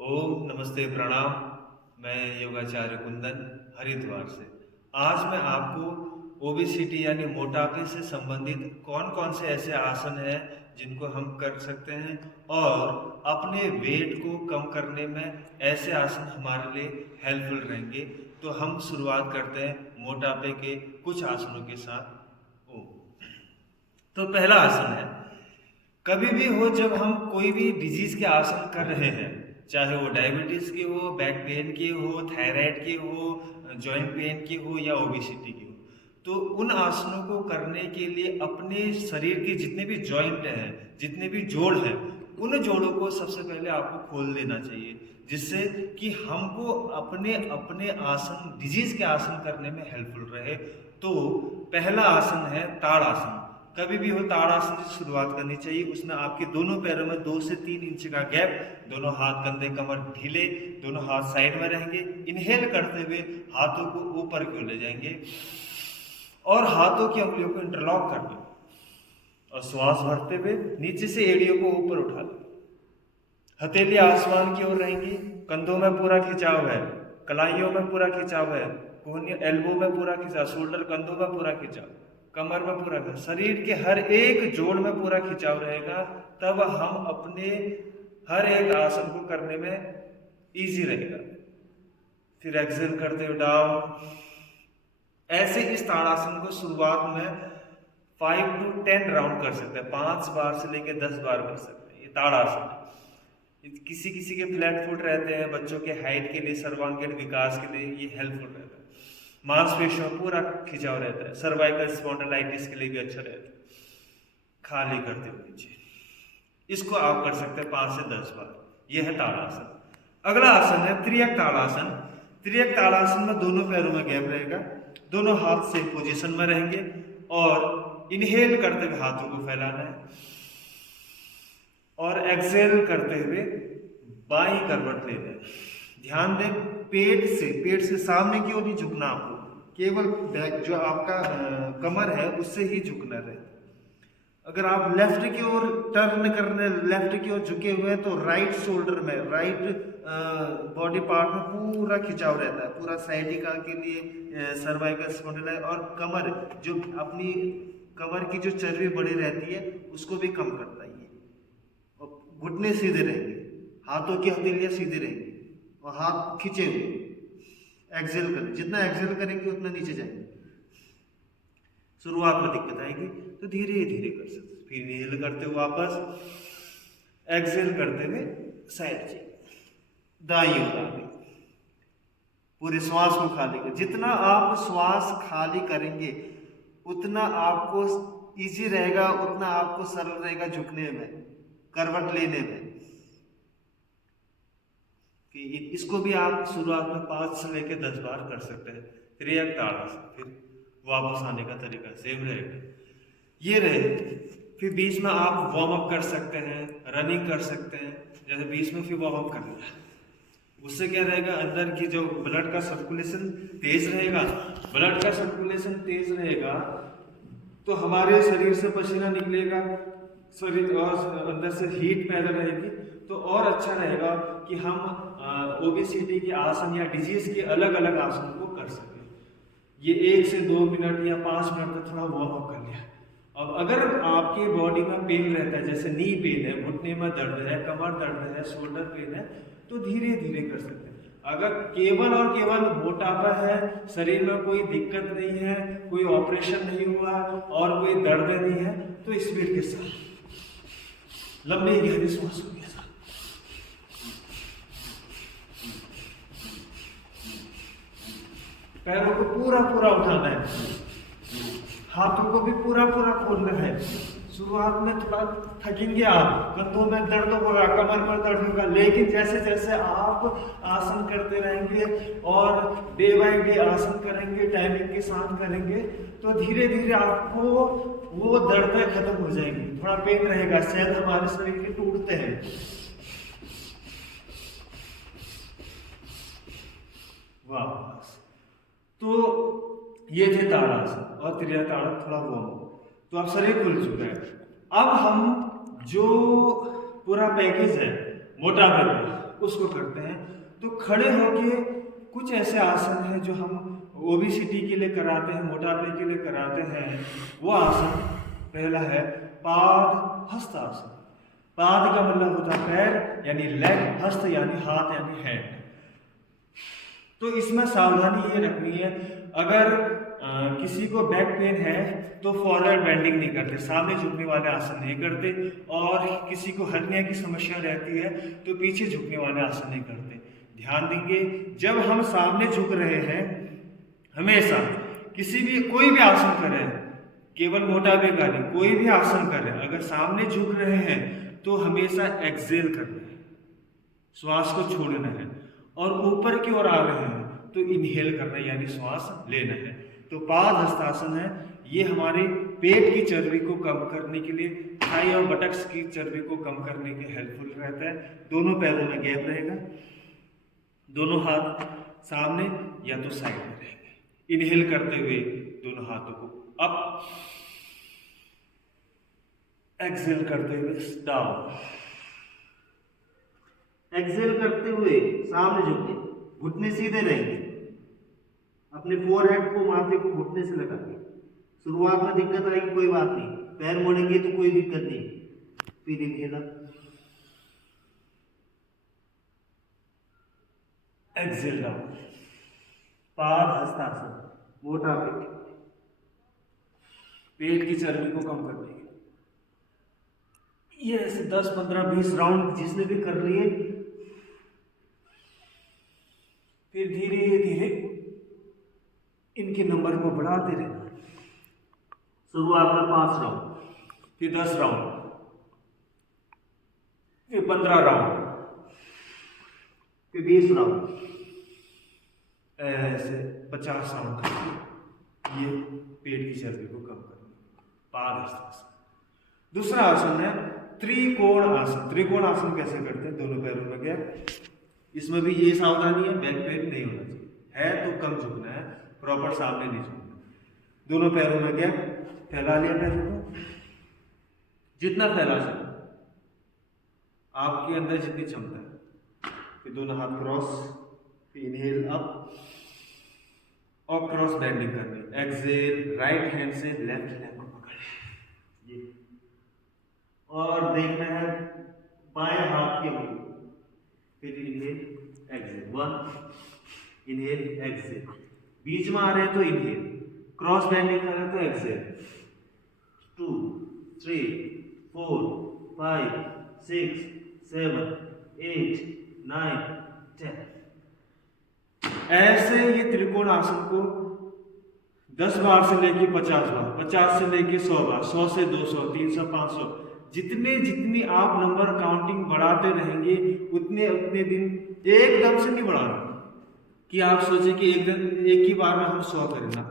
ओम नमस्ते प्रणाम। मैं योगाचार्य कुंदन हरिद्वार से। आज मैं आपको ओबेसिटी यानी मोटापे से संबंधित कौन कौन से ऐसे आसन हैं जिनको हम कर सकते हैं और अपने वेट को कम करने में ऐसे आसन हमारे लिए हेल्पफुल रहेंगे। तो हम शुरुआत करते हैं मोटापे के कुछ आसनों के साथ। ओम। तो पहला आसन है, कभी भी हो जब हम कोई भी डिजीज के आसन कर रहे हैं, चाहे वो डायबिटीज के हो, बैक पेन के हो, थायराइड के हो, जॉइंट पेन के हो या ओबेसिटी के हो, तो उन आसनों को करने के लिए अपने शरीर के जितने भी जॉइंट हैं, जितने भी जोड़ हैं, उन जोड़ों को सबसे पहले आपको खोल देना चाहिए, जिससे कि हमको अपने अपने आसन डिजीज के आसन करने में हेल्पफुल रहे। तो पहला आसन है ताड़ासन। कभी भी हो ताड़ासन से शुरुआत करनी चाहिए। उसमें आपके दोनों पैरों में 2 से 3 इंच का गैप, दोनों हाथ कंधे कमर ढीले, दोनों हाथ साइड में रहेंगे। इनहेल करते हुए हाथों को ऊपर की ओर ले जाएंगे और हाथों की उंगलियों को इंटरलॉक कर दें और श्वास भरते हुए नीचे से एड़ियों को ऊपर उठा लें। हथेली आसमान की ओर रहेंगी, कंधों में पूरा खिंचाव है, कलाइयों में पूरा खिंचाव है, कोहनी एल्बो में पूरा खिंचाव, शोल्डर कंधों में पूरा खिंचाव, कमर में पूरा खिंचाव, शरीर के हर एक जोड़ में पूरा खिंचाव रहेगा। तब हम अपने हर एक आसन को करने में इजी रहेगा। फिर एक्सेल करते हुए डाउन। ऐसे इस ताड़ासन को शुरुआत में 5 to 10 राउंड कर सकते हैं, 5 बार से लेकर 10 बार कर सकते हैं। ये ताड़ासन है। किसी किसी के फ्लैट फुट रहते हैं, बच्चों के हाइट के लिए, सर्वांगीण विकास के लिए ये हेल्पफुल रहता है। मांसपेशियों में पूरा खिंचाव रहता है, सर्वाइकल स्पॉन्डिलाइटिस के लिए भी अच्छा रहता है। खाली करते हुए नीचे, इसको आप कर सकते हैं 5 से 10 बार। यह है ताड़ासन। अगला आसन है त्रियक ताड़ासन। त्रियक ताड़ासन में दोनों पैरों में गैप रहेगा, दोनों हाथ सेम पोजीशन में रहेंगे और इनहेल करते हुए हाथों को फैलाना है और एक्सेल करते हुए बाईं करवट लेना है। ध्यान दें, पेट से सामने की ओर नहीं झुकना, आपको केवल बैक जो आपका कमर है उससे ही झुकना रहे। अगर आप लेफ्ट की ओर टर्न करने, लेफ्ट की ओर झुके हुए हैं, तो राइट शोल्डर में, राइट बॉडी पार्ट में पूरा खिंचाव रहता है, पूरा साइडिका के लिए, सर्वाइकल स्पॉन्डिलाइटिस और कमर, जो अपनी कमर की जो चर्बी बड़ी रहती है उसको भी कम करता है। और घुटने सीधे रहेंगे, हाथों की हथेलियां सीधे रहेंगी और हाथ खींचे हुए। एक्सेल करें, जितना एक्सेल करेंगे उतना नीचे जाएंगे। शुरुआत में दिक्कत आएगी तो धीरे धीरे कर सकते। फिर इनहेल करते हुए वापस, एक्सेल करते हुए साइड चेंज, दाईं ओर आगे, पूरे श्वास को खाली करें। जितना आप श्वास खाली करेंगे उतना आपको इजी रहेगा, उतना आपको सरल रहेगा झुकने में, करवट लेने में। कि इसको भी आप शुरुआत में 5 से लेकर 10 बार कर सकते हैं। त्रियक ताड़ासन। फिर वापस आने का तरीका सेम रहेगा, ये रहे। फिर बीच में आप वार्म अप कर सकते हैं, रनिंग कर सकते हैं। जैसे बीच में फिर वार्म अप कर लिया, उससे क्या रहेगा, अंदर की जो ब्लड का सर्कुलेशन तेज रहेगा। ब्लड का सर्कुलेशन तेज रहेगा तो हमारे शरीर से पसीना निकलेगा, शरीर और अंदर से हीट पैदा रहेगी, तो और अच्छा रहेगा कि हम ओबेसिटी के आसन या डिजीज के अलग अलग आसन को कर सकें। ये 1 से 2 मिनट या 5 मिनट तक थोड़ा वार्म अप कर लिया। अब अगर आपके बॉडी में पेन रहता है, जैसे नी पेन है, घुटने में दर्द है, कमर दर्द है, शोल्डर पेन है, तो धीरे धीरे कर सकते हैं। अगर केवल और केवल मोटापा है, शरीर में कोई दिक्कत नहीं है, कोई ऑपरेशन नहीं हुआ और कोई दर्द नहीं है, तो स्पीड के साथ लंबी गहरी सांसों के साथ पैरों को पूरा पूरा उठाना है, हाथों को भी पूरा पूरा खोलना है। शुरुआत में थोड़ा थकेंगे आप, कंधों में दर्द होगा, कमर पर दर्द होगा, लेकिन जैसे जैसे आप आसन करते रहेंगे और डे बाय डे आसन करेंगे, टाइमिंग के साथ करेंगे, तो धीरे धीरे आपको वो दर्द खत्म हो जाएगी। थोड़ा पेन रहेगा, सेल हमारे शरीर के टूटते हैं। वापस, तो ये थे ताड़ासन और त्रियक ताड़ासन, थोड़ा वो। तो अब शरीर खुल चुका है। अब हम जो पूरा पैकेज है मोटापे का, उसको करते हैं। तो खड़े होके कुछ ऐसे आसन हैं जो हम ओबेसिटी के लिए कराते हैं, मोटापे के लिए कराते हैं। वो आसन पहला है पाद हस्त आसन। पाद का मतलब होता है पैर यानी लेग, हस्त यानी हाथ यानी हैंड। तो इसमें सावधानी ये रखनी है, अगर किसी को बैक पेन है तो फॉरवर्ड बेंडिंग नहीं करते, सामने झुकने वाले आसन नहीं करते, और किसी को हर्निया की समस्या रहती है तो पीछे झुकने वाले आसन नहीं करते। ध्यान देंगे, जब हम सामने झुक रहे हैं, हमेशा किसी भी कोई भी आसन करें, केवल मोटापे का नहीं, कोई भी आसन करें, अगर सामने झुक रहे हैं तो हमेशा एक्सेल करना है, श्वास को छोड़ना है, और ऊपर की ओर आ रहे हैं तो इनहेल करना है यानी श्वास लेना है। तो पाद हस्तासन है, ये हमारे पेट की चर्बी को कम करने के लिए, थाई और बटक्स की चर्बी को कम करने के हेल्पफुल रहता है। दोनों पैरों में गैप रहेगा, दोनों हाथ सामने या तो साइड में रहेंगे। इनहेल करते हुए दोनों हाथों को अप, एक्सेल करते हुए डाउन, एक्सेल करते हुए सामने झुके, घुटने सीधे रहेंगे, अपने फोरहेड को माथे को घुटने से लगा के। शुरुआत में दिक्कत आएगी, कोई बात नहीं, पैर मोड़ेंगे तो कोई दिक्कत नहीं। फिर इनहेल, एक्सेल डाउन, पाद हस्तासन, मोटापे, पेट की चर्बी को कम करने के, ये ऐसे 10, 15, 20 राउंड जिसने भी कर लिए। फिर धीरे धीरे इनके नंबर को बढ़ाते रहना। शुरुआत में 5 राउंड, फिर 10 राउंड, फिर 15 राउंड, फिर 20 राउंड, ऐसे 50 राउंड करके ये पेट की चर्बी को कम करना। पाद हस्तासन। दूसरा आसन है त्रिकोण आसन। त्रिकोण आसन कैसे करते हैं? दोनों पैरों में गैप, इसमें भी ये सावधानी है, बैक पेन नहीं होना चाहिए, है तो कम झुकना है, प्रॉपर सामने नहीं झुकना। दोनों पैरों में गैप, फैला लिया पैरों को, जितना फैला सके आपके अंदर जितनी क्षमता है। फिर दोनों हाथ क्रॉस, फिर इनहेल अप और क्रॉस बेंडिंग करनी, एक्सेल राइट हैंड से लेफ्ट लेग को पकड़ ये, और देखना है बाएं हाथ के मुंह। फिर इनहेल एक्सेल, 1 इनहेल एक्सेल, बीच में आ रहे हैं तो इनहेल, क्रॉस बेंडिंग कर रहे हैं तो एक्सेल, 2 3 4 5 6 7 8 9 10। ऐसे ये त्रिकोण आसन को 10 बार से लेके 50 बार, 50 से लेके 100 बार, 100 से 200, 300, 500, जितनी आप नंबर काउंटिंग बढ़ाते रहेंगे उतने दिन एकदम से नहीं बढ़ाना कि आप सोचें कि एक ही बार में हम 100 करें ना।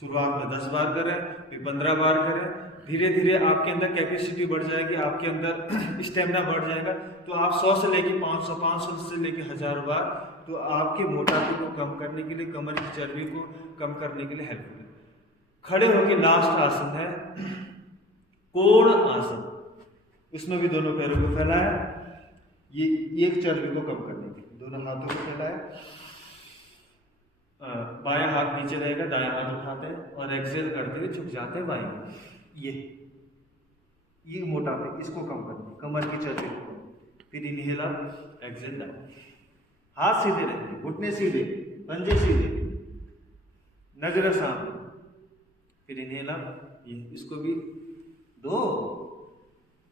शुरुआत में 10 बार करें, फिर 15 बार करें, धीरे धीरे आपके अंदर कैपेसिटी बढ़ जाएगी, आपके अंदर स्टेमिना बढ़ जाएगा, तो आप 100 से लेके 500, 500 से लेके 1000 बार, तो आपके मोटापे को कम करने के लिए, कमर की चर्बी को कम करने के लिए हेल्पफुल है। खड़े होकर लास्ट आसन है कोण आसन। उसमें भी दोनों पैरों को फैलाया, ये एक चर्बी को कम करने के लिए दोनों हाथों को फैलाया, बायां हाथ नीचे रहेगा, दायां हाथ उठाते हैं और एक्सेल करते हुए झुक जाते हैं बाएं। ये मोटापे इसको कम करना, कमर की चर्बी को। फिर इनहेल अप, एक्सेल डाउन, हाथ सीधे रहेंगे, घुटने सीधे, पंजे सीधे, नजर सामने। फिर इनहेल अप, ये इसको भी 2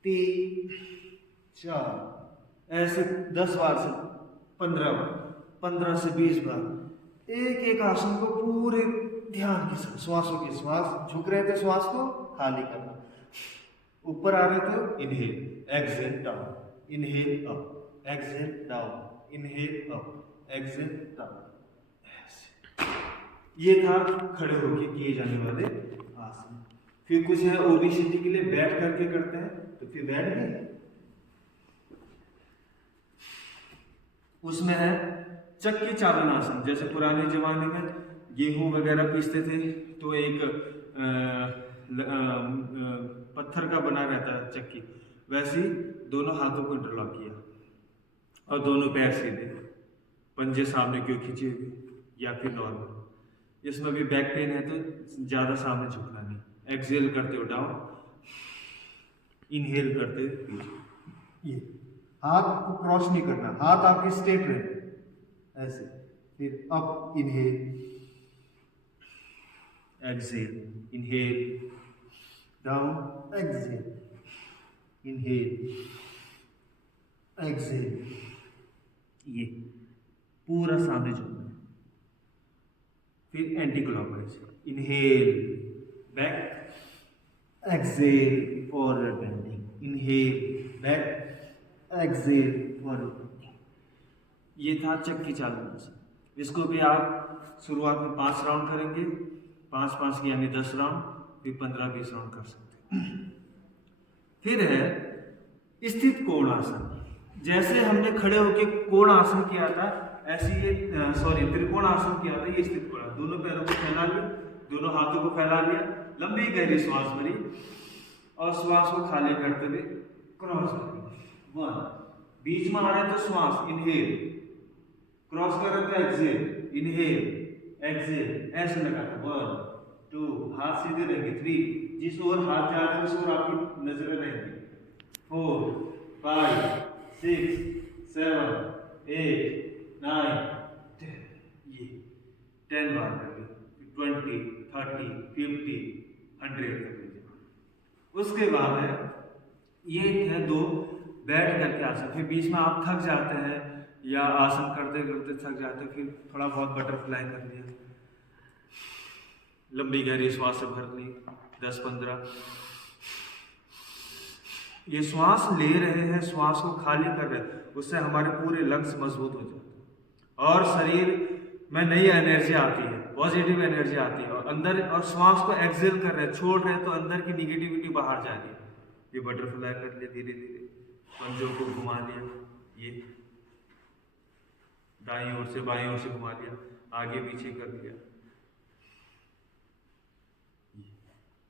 3 4 ऐसे 10 बार से 15 बार, 15 से 20 बार, एक आसन को पूरे ध्यान के साथ, श्वासों के श्वास झुक रहे थे, श्वास को खाली करना, ऊपर आ रहे थे inhale exhale down, inhale up, exhale down, inhale up, exhale down. ये था खड़े होके किए जाने वाले आसन। फिर कुछ है ओबेसिटी के लिए बैठ करके करते हैं, तो फिर बैठ गए। उसमें है चक्की चालन आसन। जैसे पुराने जमाने में गेहूं वगैरह पीसते थे तो एक पत्थर का बना रहता है चक्की, वैसे ही दोनों हाथों को इंटरलॉक किया, और दोनों पैर सीधे, पंजे सामने क्यों खींचे हुए या फिर नॉर्मल। इसमें भी बैक पेन है तो ज़्यादा सामने झुकना नहीं। एक्सहेल करते हो डाउन, इनहेल करते हो पीछे। ये हाथ को क्रॉस नहीं करना, हाथ आपके स्ट्रेट रहे ऐसे। फिर up inhale, exhale, inhale, down, exhale, inhale, exhale. ये पूरा सामने झुकना है। फिर anti clockwise, inhale back, exhale forward bending, inhale back, exhale forward bending. ये था चक्की चालू से। इसको भी आप शुरुआत में 5 राउंड करेंगे, 5-5 की यानी 10 राउंड, फिर 15-20 राउंड कर सकते हैं। फिर है स्थित कोण आसन। जैसे हमने खड़े होकर कोण आसन किया था, ऐसे ये त्रिकोण आसन किया था, ये स्थित कोण। दोनों पैरों को फैला लिया, दोनों हाथों को फैला लिया, लंबी गहरी श्वास भरी और श्वास को खाली करते हुए क्रॉस करेंगे। 1, बीच में आ रहे तो श्वास इनहेल, क्रॉस कर रहे तो एक्सहेल, इनहेल, एक्सहेल, ऐसे लगाते। 1, 2, हाथ सीधे रहेंगे। 3, जिस ओर हाथ जा रहे हैं उस ओर आपकी नजरें रहेंगी। 4, 5, 6, 7, 8, 9, 10। ये 10 बार करिए, 20, 30, 50, 100 कर लीजिए। उसके बाद है ये है 2 बैठ करके आसन। फिर बीच में आप थक जाते हैं या आसन करते करते थक जाते हैं, फिर थोड़ा बहुत बटरफ्लाई कर लिया, लंबी गहरी श्वास से भर ली 10-15। ये श्वास ले रहे हैं, श्वास को खाली कर रहे हैं, उससे हमारे पूरे लंग्स मजबूत हो जाते हैं और शरीर में नई एनर्जी आती है, पॉजिटिव एनर्जी आती है। और अंदर और श्वास को एक्सहेल कर रहे हैं, छोड़ रहे हैं तो अंदर की निगेटिविटी बाहर जा रही है। ये बटरफ्लाई कर लिया, धीरे धीरे पंजों को घुमा लिया, ये दाईं ओर से बाईं ओर से घुमा लिया, आगे पीछे कर लिया।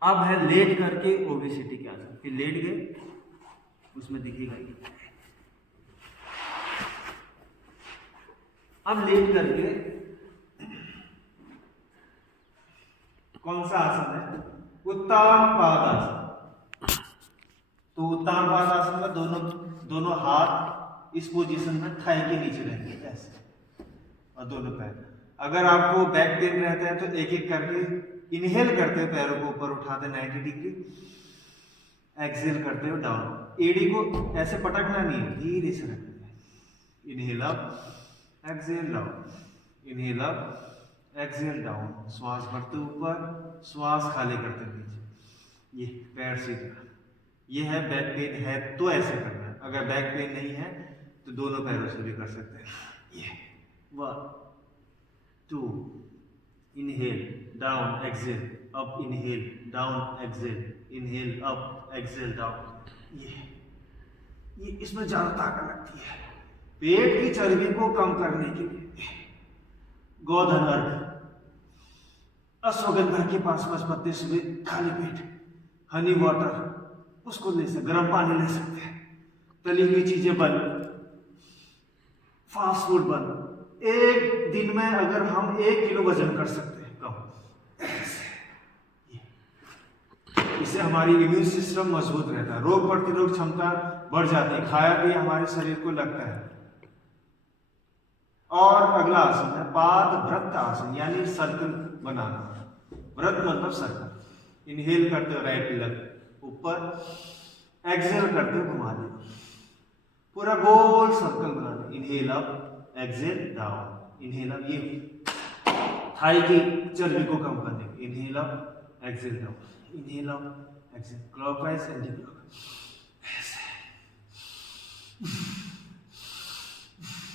अब है लेट करके ओबेसिटी के आसन। फिर लेट गए, उसमें दिखेगा ये। अब लेट करके कौन सा आसन है? उत्तान पाद आसन। तो उत्तान पाद आसन में दोनों हाथ इस पोजीशन में थाई के नीचे रहेंगे ऐसे, और दोनों पैर। अगर आपको बैक पेन रहता है तो एक एक करके इनहेल करते हुए पैरों को ऊपर उठाते 90 डिग्री, एक्सहेल करते हुए डाउन। एड़ी को ऐसे पटकना नहीं है, धीरे से रखना है। Inhale up, exhale down, inhale up, exhale down. श्वास भरते ऊपर, श्वास खाली करते नीचे। ये पैर सीधा। ये है बैक पेन है तो ऐसे करना है। अगर बैक पेन नहीं है तो दोनों पैरों से भी कर सकते हैं। ये 1, 2, inhale down, exhale up, inhale down, exhale, inhale up, exhale down. ये इसमें ज्यादा ताकत लगती है पेट की चर्बी को कम करने के लिए। गोधन अर्घ, अश्वगंधा के 5-5 पत्ते सुबह खाली पेट, हनी वाटर उसको ले सकते, गर्म पानी ले सकते हैं, तली हुई चीजें बंद, फास्ट फूड बंद। एक दिन में अगर हम 1 किलो वजन कर सकते हैं कम, इससे हमारी इम्यून सिस्टम मजबूत रहता है, रोग प्रतिरोधक क्षमता बढ़ जाती है, खाया भी हमारे शरीर को लगता है। और अगला आसन है पाद वृत्त आसन, यानी सर्कल बनाना। वृत्त मतलब सर्कल। इनहेल करते हो राइट लेग ऊपर, एक्सहेल करते हो घुमा दो, पूरा गोल सर्कल बनाना। Inhale up, exhale down, inhale up, ये थाई की चर्बी को कम करने के। Inhale up, exhale down, inhale up, exhale, clockwise anticlockwise.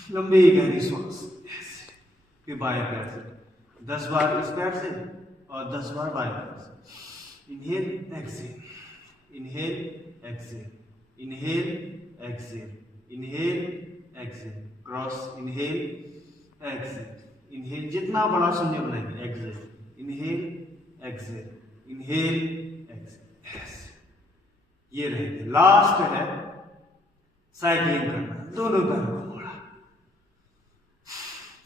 लंबी गहरी श्वास। फिर बाएं पैर से 10 बार इस पैर से और 10 बार बाएं पैर से। Inhale, exhale, inhale, exhale, inhale, exhale, inhale, exhale, cross, inhale, exhale, inhale, जितना बड़ा शून्य बनाएंगे, exhale, inhale, exhale, inhale, exhale. ये रहेंगे। लास्ट है साइक्लिंग करना, दोनों पैरों को मोड़ा,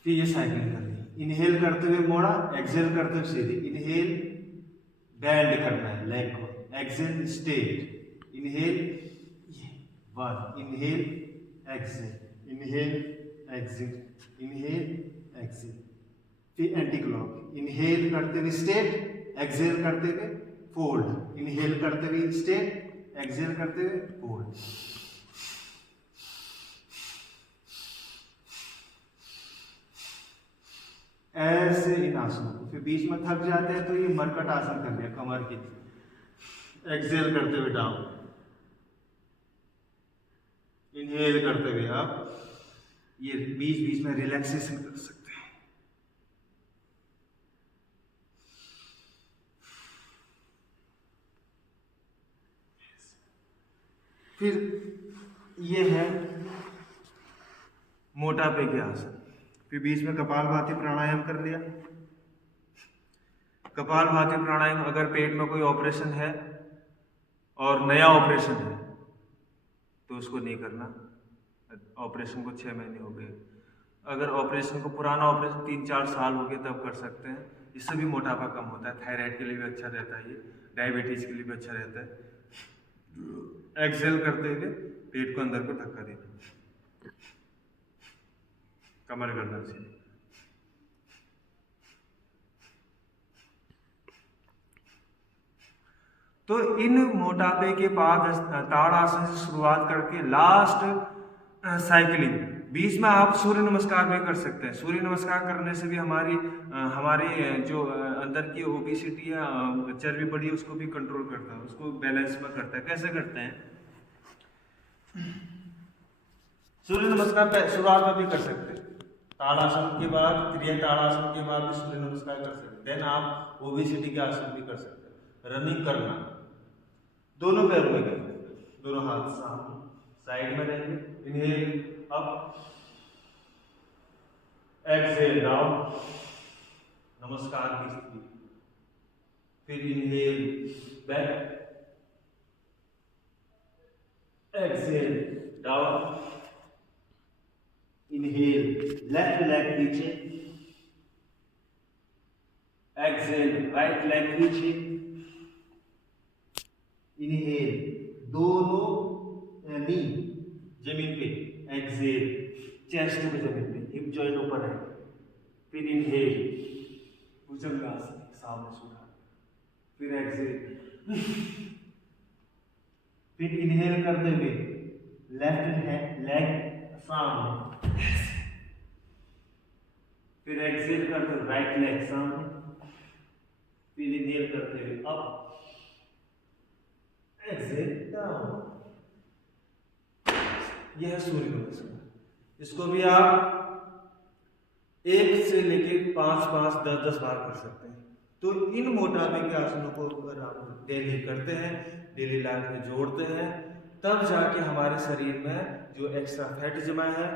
फिर ये साइकिल करनी है, इनहेल करते हुए मोड़ा, एक्सेल करते हुए सीधे, इनहेल बैंड करना है लेग को, exhale straight, inhale 1, inhale exhale, inhale exhale, inhale exhale, फिर एंटी क्लॉक, इनहेल करते हुए स्ट्रेट, एक्सेल करते हुए फोल्ड, इनहेल करते हुए स्ट्रेट, एक्सेल करते हुए फोल्ड। ऐसे इन आसनों को, फिर बीच में थक जाते हैं तो ये मरकट आसन कर लिया कमर की, एक्सेल करते हुए डाउन, इनहेल करते हुए आप ये बीच बीच में रिलैक्सेशन कर सकते हैं। फिर ये है मोटापे के आसन, फिर बीच में कपालभाति प्राणायाम कर लिया। कपालभाति प्राणायाम अगर पेट में कोई ऑपरेशन है और नया ऑपरेशन है तो उसको नहीं करना, ऑपरेशन को 6 महीने हो गए। अगर ऑपरेशन को पुराना ऑपरेशन 3-4 साल हो गए तब कर सकते हैं, इससे भी मोटापा कम होता है, थायराइड के लिए भी अच्छा रहता है, ये डायबिटीज के लिए भी अच्छा रहता है। एक्सेल करते हुए पेट को अंदर को धक्का देना, कमर गर्दन से। तो इन मोटापे के बाद ताड़ासन से शुरुआत करके लास्ट साइकिलिंग, बीच में आप सूर्य नमस्कार भी कर सकते हैं। सूर्य नमस्कार करने से भी हमारी जो अंदर की ओबेसिटी है, चर्बी बढ़ी, उसको भी कंट्रोल करता है, उसको बैलेंस में करता है। कैसे करते हैं? सूर्य नमस्कार शुरुआत में भी कर सकते हैं, ताड़ासन के बाद, क्रिया ताड़ासन के बाद भी सूर्य नमस्कार कर सकते हैं। देन आप ओबेसिटी के आसन भी कर सकते हैं। रनिंग करना, दोनों पैरों में करना, दोनों हाथ सामने साइड में रहेंगे, इनहेल अप, एक्सेल डाउन, नमस्कार की स्थिति, फिर inhale back, exhale down, inhale left leg पीछे, एक्सेल राइट लेग पीछे, इनहेल दोनों नी जमीन पे, एक्सेल चेस्ट पे जमीन पे, हिप जॉइंट ऊपर है, फिर इनहेल भुजंगासन सामने सुना, फिर एक्सेल, फिर इनहेल करते हुए लेफ्ट लेग सामने, फिर एक्सेल करते हुए राइट लेग सामने, फिर इनहेल करते हुए अप, एक्सेल डाउन। यह है सूर्य नमस्कार। इसको भी आप 1 से लेके 5-5, 10-10 बार कर सकते हैं। तो इन मोटापे के आसनों को अगर आप डेली करते हैं, डेली लाइफ में जोड़ते हैं, तब जाके हमारे शरीर में जो एक्स्ट्रा फैट जमा है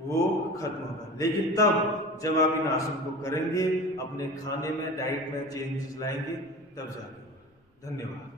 वो खत्म होगा। लेकिन तब जब आप इन आसन को करेंगे, अपने खाने में, डाइट में चेंजेस लाएंगे, तब जाके। धन्यवाद।